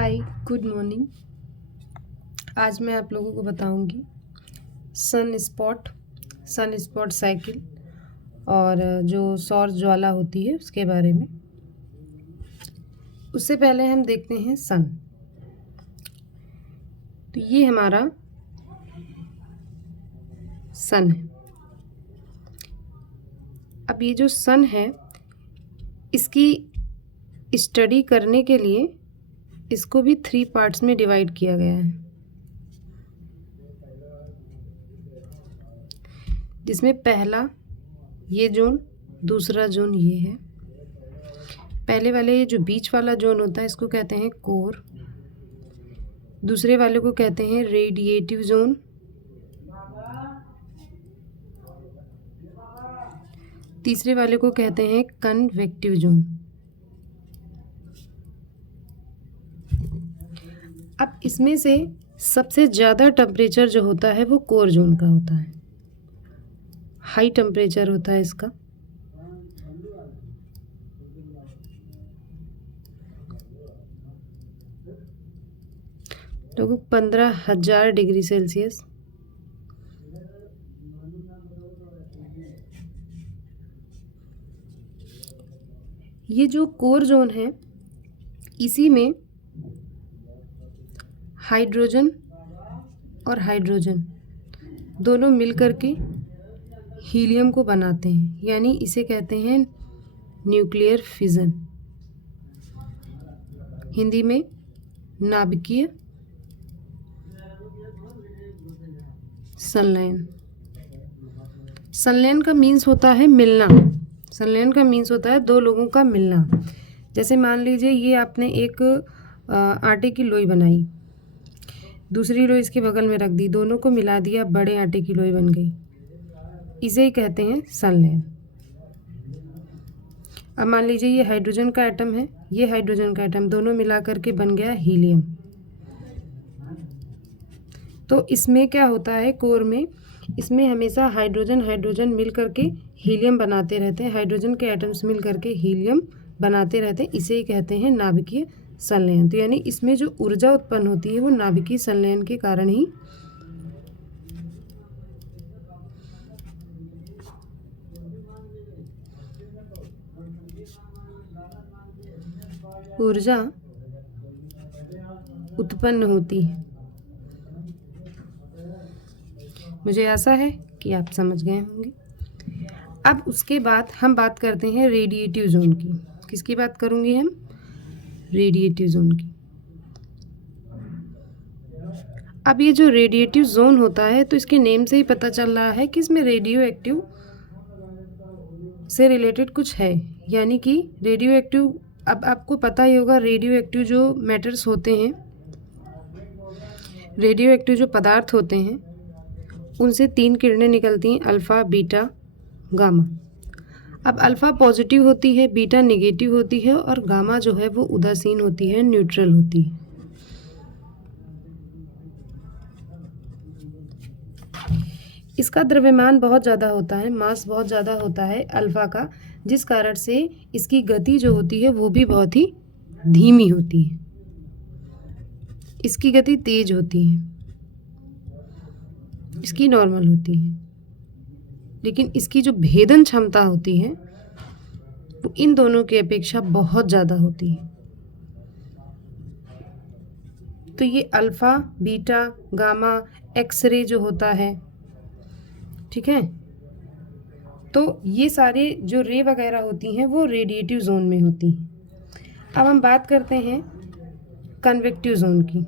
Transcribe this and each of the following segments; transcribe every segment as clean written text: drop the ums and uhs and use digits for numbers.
हाय, good morning. आज मैं आप लोगों को बताऊंगी सन स्पॉट साइकिल और जो सौर ज्वाला होती है उसके बारे में। उससे पहले हम देखते हैं सन। तो ये हमारा सन है। अब ये जो सन है इसकी स्टडी करने के लिए इसको भी 3 पार्ट्स में डिवाइड किया गया है, जिसमें पहला ये जोन, दूसरा जोन ये है। पहले वाले ये जो बीच वाला जोन होता है इसको कहते हैं कोर, दूसरे वाले को कहते हैं रेडिएटिव जोन, तीसरे वाले को कहते हैं कन्वेक्टिव जोन। अब इसमें से सबसे ज़्यादा टेम्परेचर जो होता है वो कोर जोन का होता है। हाई टेम्परेचर होता है इसका। लगभग 15,000 डिग्री सेल्सियस। ये जो कोर जोन है इसी में हाइड्रोजन और हाइड्रोजन दोनों मिलकर के हीलियम को बनाते हैं, यानी इसे कहते हैं न्यूक्लियर फिजन, हिंदी में नाभिकीय संलयन। संलयन का मीन्स होता है मिलना। संलयन का मीन्स होता है दो लोगों का मिलना। जैसे मान लीजिए ये आपने एक आटे की लोई बनाई, दूसरी लोई इसके बगल में रख दी, दोनों को मिला दिया, बड़े आटे की लोई बन गई। इसे ही कहते हैं संलयन। अब मान लीजिए ये हाइड्रोजन का एटम है, ये हाइड्रोजन का एटम, दोनों मिला करके बन गया हीलियम। तो इसमें क्या होता है, कोर में, इसमें हमेशा हाइड्रोजन मिल करके हीलियम बनाते रहते हैं, हाइड्रोजन के एटम्स मिल करके हीलियम बनाते रहते हैं। इसे ही कहते हैं नाभिकीय संलयन। तो यानी इसमें जो ऊर्जा उत्पन्न होती है वो नाभिकीय संलयन के कारण ही ऊर्जा उत्पन्न होती है। मुझे आशा है कि आप समझ गए होंगे। अब उसके बाद हम बात करते हैं रेडिएटिव जोन की। किसकी बात करूंगी हम? रेडिएटिव जोन की। अब ये जो रेडिएटिव जोन होता है तो इसके नेम से ही पता चल रहा है कि इसमें रेडियो एक्टिव से रिलेटेड कुछ है, यानी कि रेडियो एक्टिव। अब आपको पता ही होगा रेडियो एक्टिव जो मैटर्स होते हैं, रेडियो एक्टिव जो पदार्थ होते हैं उनसे 3 किरणें निकलती हैं, अल्फ़ा, बीटा, गामा। अब अल्फ़ा पॉजिटिव होती है, बीटा नेगेटिव होती है और गामा जो है वो उदासीन होती है, न्यूट्रल होती है। इसका द्रव्यमान बहुत ज़्यादा होता है, मास बहुत ज़्यादा होता है अल्फ़ा का, जिस कारण से इसकी गति जो होती है वो भी बहुत ही धीमी होती है। इसकी गति तेज होती है, इसकी नॉर्मल होती है, लेकिन इसकी जो भेदन क्षमता होती है वो इन दोनों की अपेक्षा बहुत ज़्यादा होती है। तो ये अल्फ़ा, बीटा, गामा, एक्सरे जो होता है, ठीक है, तो ये सारे जो रे वगैरह होती हैं वो रेडिएटिव जोन में होती हैं। अब हम बात करते हैं कन्वेक्टिव जोन की।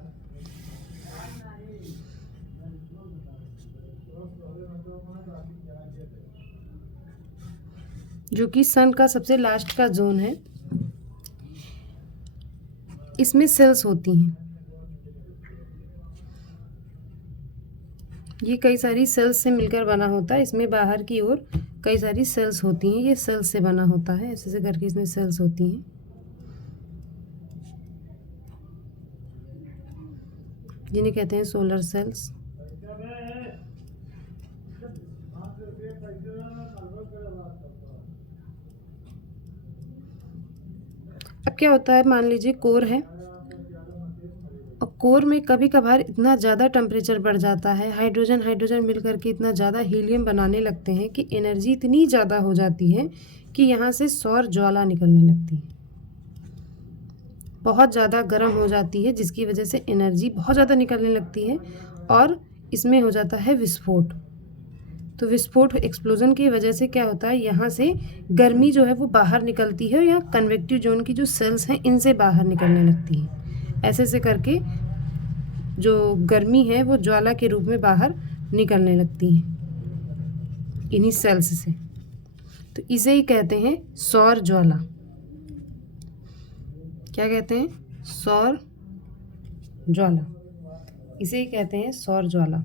जो कि सन का सबसे लास्ट का जोन है। इसमें सेल्स होती हैं, ये कई सारी सेल्स से मिलकर बना होता है। इसमें बाहर की ओर कई सारी सेल्स होती हैं, ये सेल्स से बना होता है, ऐसे ऐसे करके इसमें सेल्स होती हैं, जिन्हें कहते हैं सोलर सेल्स। अब क्या होता है, मान लीजिए कोर है, कोर में कभी कभार इतना ज़्यादा टेम्परेचर बढ़ जाता है, हाइड्रोजन हाइड्रोजन मिल करके इतना ज़्यादा हीलियम बनाने लगते हैं कि एनर्जी इतनी ज़्यादा हो जाती है कि यहाँ से सौर ज्वाला निकलने लगती है, बहुत ज़्यादा गर्म हो जाती है, जिसकी वजह से एनर्जी बहुत ज़्यादा निकलने लगती है और इसमें हो जाता है विस्फोट। तो विस्फोट एक्सप्लोजन की वजह से क्या होता है, यहाँ से गर्मी जो है वो बाहर निकलती है और यहाँ कन्वेक्टिव जोन की जो सेल्स हैं इनसे बाहर निकलने लगती है। ऐसे ऐसे करके जो गर्मी है वो ज्वाला के रूप में बाहर निकलने लगती है इन्हीं सेल्स से। तो इसे ही कहते हैं सौर ज्वाला। क्या कहते हैं? सौर ज्वाला। इसे ही कहते हैं सौर ज्वाला।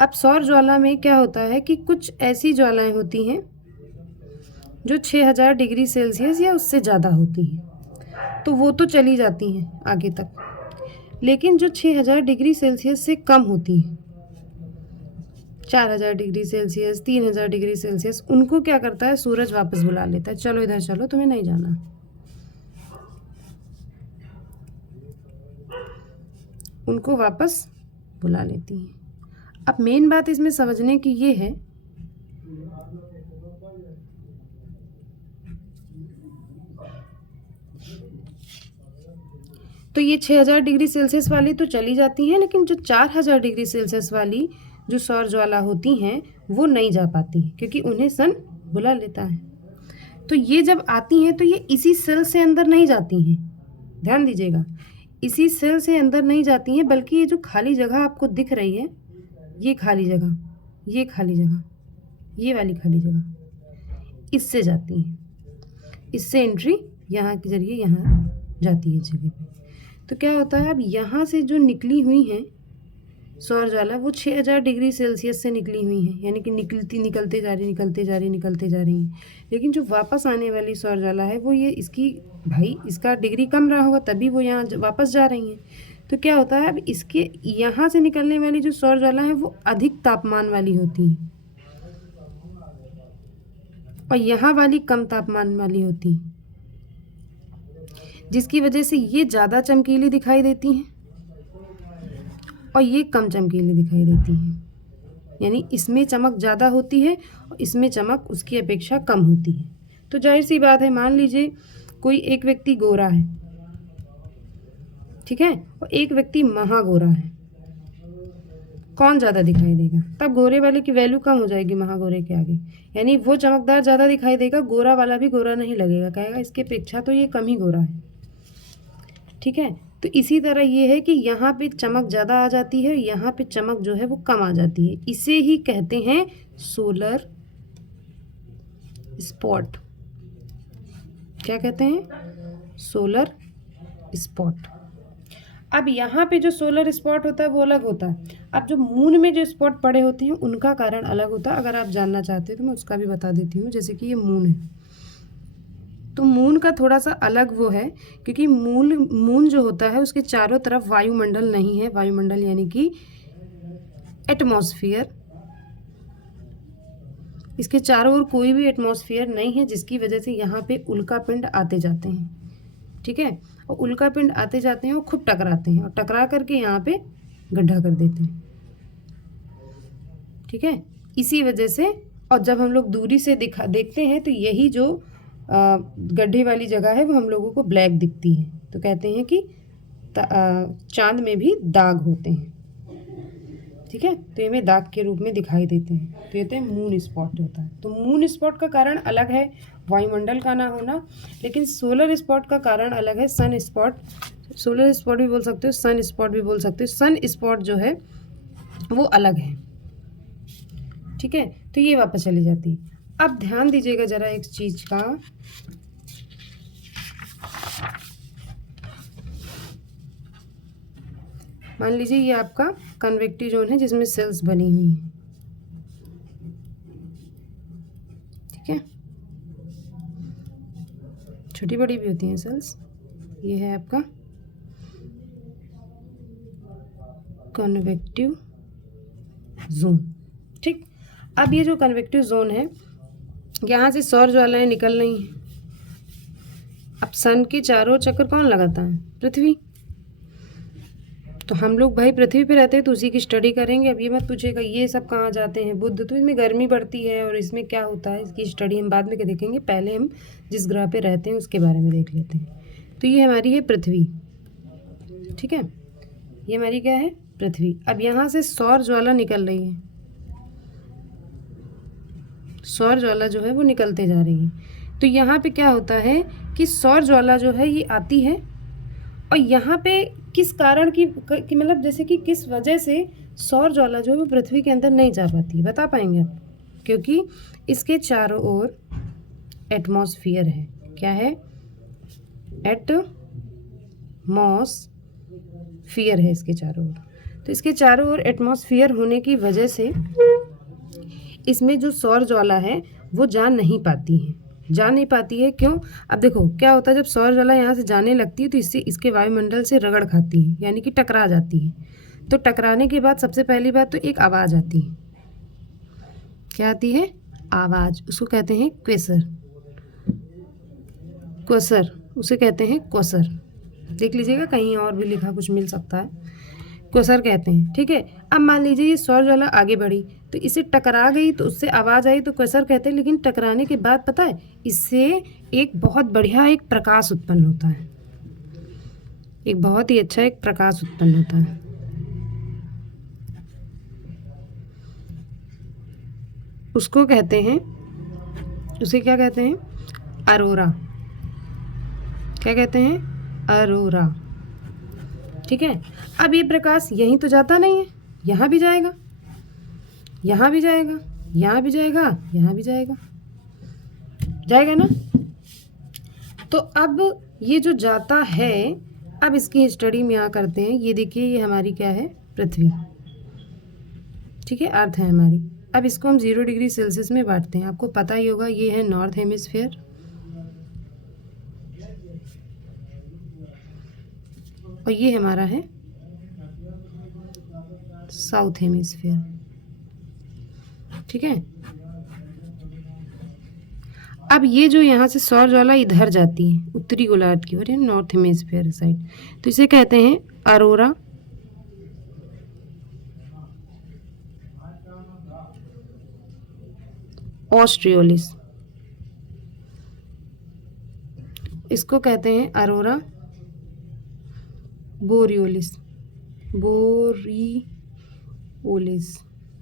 अब सौर ज्वाला में क्या होता है कि कुछ ऐसी ज्वालाएं होती हैं जो 6000 डिग्री सेल्सियस या उससे ज़्यादा होती हैं, तो वो तो चली जाती हैं आगे तक। लेकिन जो 6000 डिग्री सेल्सियस से कम होती हैं, 4000 डिग्री सेल्सियस, 3000 डिग्री सेल्सियस, उनको क्या करता है, सूरज वापस बुला लेता है, चलो इधर चलो, तुम्हें नहीं जाना। उनको वापस बुला लेती है। अब मेन बात इसमें समझने की ये है तो ये 6000 डिग्री सेल्सियस वाली तो चली जाती हैं, लेकिन जो 4000 डिग्री सेल्सियस वाली जो सौर ज्वाला होती हैं वो नहीं जा पाती क्योंकि उन्हें सन बुला लेता है। तो ये जब आती हैं तो ये इसी सेल से अंदर नहीं जाती हैं, ध्यान दीजिएगा, इसी सेल से अंदर नहीं जाती हैं, बल्कि ये जो खाली जगह आपको दिख रही है, ये खाली जगह, ये खाली जगह, ये वाली खाली जगह, इससे जाती हैं। इससे एंट्री यहाँ के जरिए यहाँ जाती है जगह पे। तो क्या होता है, अब यहाँ से जो निकली हुई हैं सौर ज्वाला वो 6000 डिग्री सेल्सियस से निकली हुई हैं, यानी कि निकलते जा रही हैं। लेकिन जो वापस आने वाली सौर ज्वाला है वो ये इसका डिग्री कम रहा होगा तभी वो यहाँ वापस जा रही हैं। तो क्या होता है, अब इसके यहाँ से निकलने वाली जो सौर ज्वाला है वो अधिक तापमान वाली होती हैं और यहाँ वाली कम तापमान वाली होती हैं, जिसकी वजह से ये ज़्यादा चमकीली दिखाई देती हैं और ये कम चमकीली दिखाई देती हैं। यानी इसमें चमक ज़्यादा होती है और इसमें चमक उसकी अपेक्षा कम होती है। तो जाहिर सी बात है, मान लीजिए कोई एक व्यक्ति गोरा है, ठीक है, और एक व्यक्ति महागोरा है, कौन ज़्यादा दिखाई देगा? तब गोरे वाले की वैल्यू कम हो जाएगी महागोरे के आगे, यानी वो चमकदार ज़्यादा दिखाई देगा, गोरा वाला भी गोरा नहीं लगेगा, कहेगा इसके अपेक्षा तो ये कम ही गोरा है, ठीक है। तो इसी तरह ये है कि यहाँ पे चमक ज़्यादा आ जाती है, यहाँ पे चमक जो है वो कम आ जाती है। इसे ही कहते हैं सोलर स्पॉट। क्या कहते हैं? Solar spot. अब यहाँ पे जो सोलर स्पॉट होता है वो अलग होता है। अब जो मून में जो स्पॉट पड़े होते हैं उनका कारण अलग होता है। अगर आप जानना चाहते हैं तो मैं उसका भी बता देती हूँ। जैसे कि ये मून है, तो मून का थोड़ा सा अलग वो है, क्योंकि मून जो होता है उसके चारों तरफ वायुमंडल नहीं है। वायुमंडल यानी कि एटमॉस्फेयर, इसके चारों ओर कोई भी एटमॉस्फेयर नहीं है, जिसकी वजह से यहाँ पे उल्कापिंड आते जाते हैं, ठीक है। और उल्कापिंड आते जाते हैं और खूब टकराते हैं और टकरा करके यहाँ पे गड्ढा कर देते हैं, ठीक है। इसी वजह से, और जब हम लोग दूरी से देखते हैं तो यही जो गड्ढे वाली जगह है वो हम लोगों को ब्लैक दिखती है। तो कहते हैं कि चांद में भी दाग होते हैं, ठीक है। तो ये में दाग के रूप में दिखाई देते हैं, तो ये मून स्पॉट होता है। तो मून स्पॉट का कारण अलग है, वायुमंडल का ना होना, लेकिन सोलर स्पॉट का कारण अलग है, सन स्पॉट। सोलर स्पॉट भी बोल सकते हो, सन स्पॉट भी बोल सकते हो। सन स्पॉट जो है वो अलग है, ठीक है। तो ये वापस चली जाती है। अब ध्यान दीजिएगा जरा एक चीज का, मान लीजिए ये आपका कन्वेक्टिव जोन है जिसमें सेल्स बनी हुई हैं, ठीक है, छोटी बड़ी भी होती हैं सेल्स। ये है आपका कन्वेक्टिव जोन, ठीक। अब ये जो कन्वेक्टिव जोन है, यहाँ से सौर ज्वालाएं निकल रही हैं। अब सन के चारों चक्कर कौन लगाता है? पृथ्वी। तो हम लोग भाई पृथ्वी पे रहते हैं तो उसी की स्टडी करेंगे। अब ये मत पूछेगा ये सब कहाँ जाते हैं, बुध, तो इसमें गर्मी बढ़ती है और इसमें क्या होता है, इसकी स्टडी हम बाद में क्या देखेंगे, पहले हम जिस ग्रह पे रहते हैं उसके बारे में देख लेते हैं। तो ये हमारी है पृथ्वी, ठीक है, ये हमारी क्या है? पृथ्वी। अब यहाँ से सौर ज्वाला निकल रही है, सौर ज्वाला जो है वो निकलते जा रही है। तो यहाँ पे क्या होता है कि सौर ज्वाला जो है ये आती है और यहाँ पे किस कारण की मतलब जैसे कि किस वजह से सौर ज्वाला जो है वो पृथ्वी के अंदर नहीं जा पाती, बता पाएंगे आप? क्योंकि इसके चारों ओर एटमॉस्फेयर है। क्या है? एटमॉस्फेयर है इसके चारों ओर। तो इसके चारों ओर एटमॉस्फेयर होने की वजह से इसमें जो सौर ज्वाला है वो जा नहीं पाती है। जा नहीं पाती है क्यों? अब देखो क्या होता है, जब सौर ज्वाला यहाँ से जाने लगती है तो इससे इसके वायुमंडल से रगड़ खाती है, यानी कि टकरा जाती है। तो टकराने के बाद सबसे पहली बात तो एक आवाज़ आती है। क्या आती है? आवाज़। उसको कहते हैं क्वेसर, क्वेसर उसे कहते हैं क्वेसर। देख लीजिएगा कहीं और भी लिखा कुछ मिल सकता है, क्वेसर कहते हैं, ठीक है। अब मान लीजिए ये सौर ज्वाला आगे बढ़ी तो इसे टकरा गई तो उससे आवाज़ आई तो क्वेसर कहते हैं। लेकिन टकराने के बाद पता है इससे एक बहुत बढ़िया एक प्रकाश उत्पन्न होता है, एक बहुत ही अच्छा एक प्रकाश उत्पन्न होता है। उसको कहते हैं, उसे क्या कहते हैं? अरोरा। क्या कहते हैं? अरोरा, ठीक है। अब ये प्रकाश यहीं तो जाता नहीं है, यहाँ भी जाएगा, यहाँ भी जाएगा, यहाँ भी जाएगा, यहाँ भी जाएगा, जाएगा ना। तो अब ये जो जाता है, अब इसकी स्टडी में यहाँ करते हैं। ये देखिए ये हमारी क्या है? पृथ्वी, ठीक है, अर्थ है हमारी। अब इसको हम 0 डिग्री सेल्सियस में बांटते हैं। आपको पता ही होगा ये है नॉर्थ हेमिस्फीयर और ये हमारा है साउथ हेमिस्फीयर, ठीक है। अब ये जो यहाँ से सौर ज्वाला इधर जाती है उत्तरी गोलार्ध की ओर, नॉर्थ हेमिस्फीयर साइड, तो इसे कहते हैं अरोरा ऑस्ट्रियोलिस। इसको कहते हैं अरोरा बोरियोलिस, बोरियोलिस,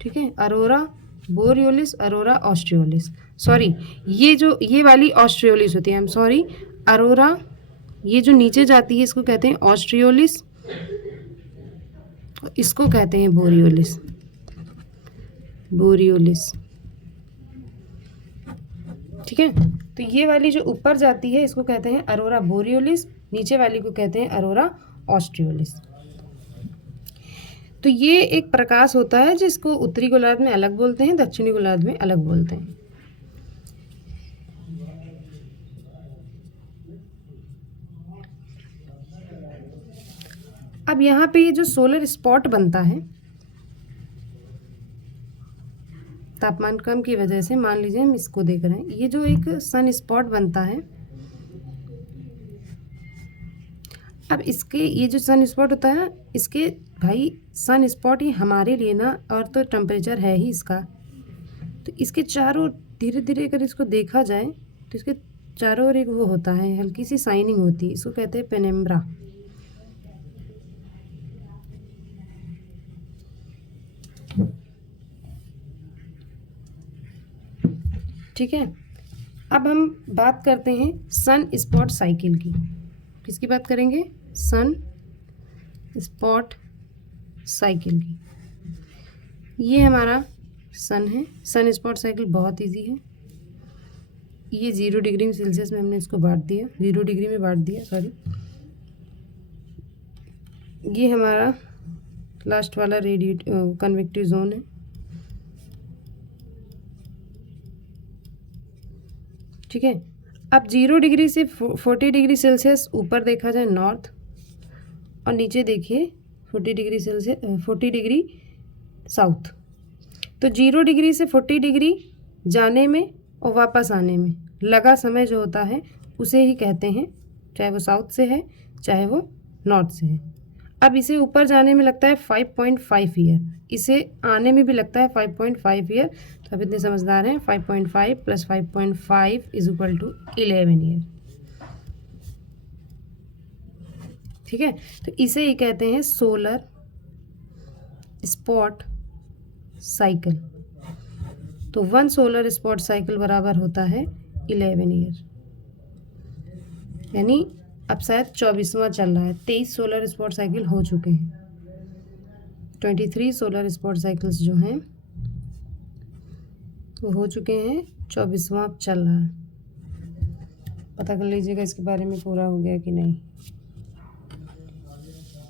ठीक है। अरोरा बोरियोलिस, अरोरा ऑस्ट्रियोलिस। सॉरी, ये वाली ऑस्ट्रियोलिस होती है, आई एम सॉरी। अरोरा ये जो नीचे जाती है इसको कहते हैं ऑस्ट्रियोलिस, इसको कहते हैं बोरियोलिस, बोरियोलिस, ठीक है। तो ये वाली जो ऊपर जाती है इसको कहते हैं अरोरा बोरियोलिस, नीचे वाली को कहते हैं अरोरा ऑस्ट्रियोलिस। तो ये एक प्रकाश होता है जिसको उत्तरी गोलार्ध में अलग बोलते हैं, दक्षिणी गोलार्ध में अलग बोलते हैं। अब यहाँ पे ये जो सोलर स्पॉट बनता है तापमान कम की वजह से, मान लीजिए हम इसको देख रहे हैं, ये जो एक सन स्पॉट बनता है, अब इसके ये जो सन स्पॉट होता है ना, इसके भाई सन स्पॉट ये हमारे लिए ना, और तो टेम्परेचर है ही इसका, तो इसके चारों धीरे धीरे अगर इसको देखा जाए तो इसके चारों ओर एक वो होता है, हल्की सी शाइनिंग होती है, इसको कहते हैं पेनेम्ब्रा, ठीक है। अब हम बात करते हैं सन स्पॉट साइकिल की। किसकी बात करेंगे? सन स्पॉट साइकिल की। ये हमारा सन है। सन स्पॉट साइकिल बहुत इजी है। ये 0 डिग्री सेल्सियस में हमने इसको बांट दिया, 0 डिग्री में बांट दिया, सॉरी। ये हमारा लास्ट वाला रेडिएट कन्वेक्टिव जोन है, ठीक है। अब 0 डिग्री से 40 डिग्री सेल्सियस ऊपर देखा जाए नॉर्थ, और नीचे देखिए 40 डिग्री सेल्सियस 40 डिग्री साउथ। तो 0 डिग्री से 40 डिग्री जाने में और वापस आने में लगा समय जो होता है उसे ही कहते हैं चाहे वो साउथ से है चाहे वो नॉर्थ से है। अब इसे ऊपर जाने में लगता है 5.5 ईयर, इसे आने में भी लगता है 5.5 ईयर। तो अब इतने समझदार हैं, 5.5 + 5.5 = 11 ईयर। ठीक है, तो इसे ही कहते हैं सोलर स्पॉट साइकिल। तो 1 सोलर स्पॉट साइकिल बराबर होता है 11 ईयर, यानी अब शायद 24वां चल रहा है। 23 सोलर स्पॉट साइकिल हो चुके हैं, 23 सोलर स्पॉट साइकिल्स जो हैं वो हो चुके हैं, 24वां अब चल रहा है। पता कर लीजिएगा इसके बारे में पूरा हो गया कि नहीं।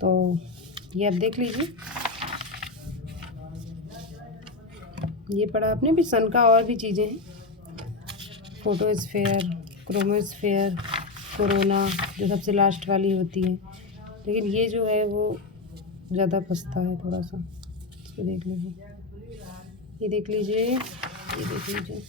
तो ये अब देख लीजिए, ये पढ़ा आपने भी। सन का और भी चीज़ें हैं, फोटोस्फेयर, क्रोमोस्फेयर, कोरोना जो सबसे लास्ट वाली होती है, लेकिन ये जो है वो ज़्यादा पछता है थोड़ा सा। इसको देख लीजिए, ये देख लीजिए, ये देख लीजिए।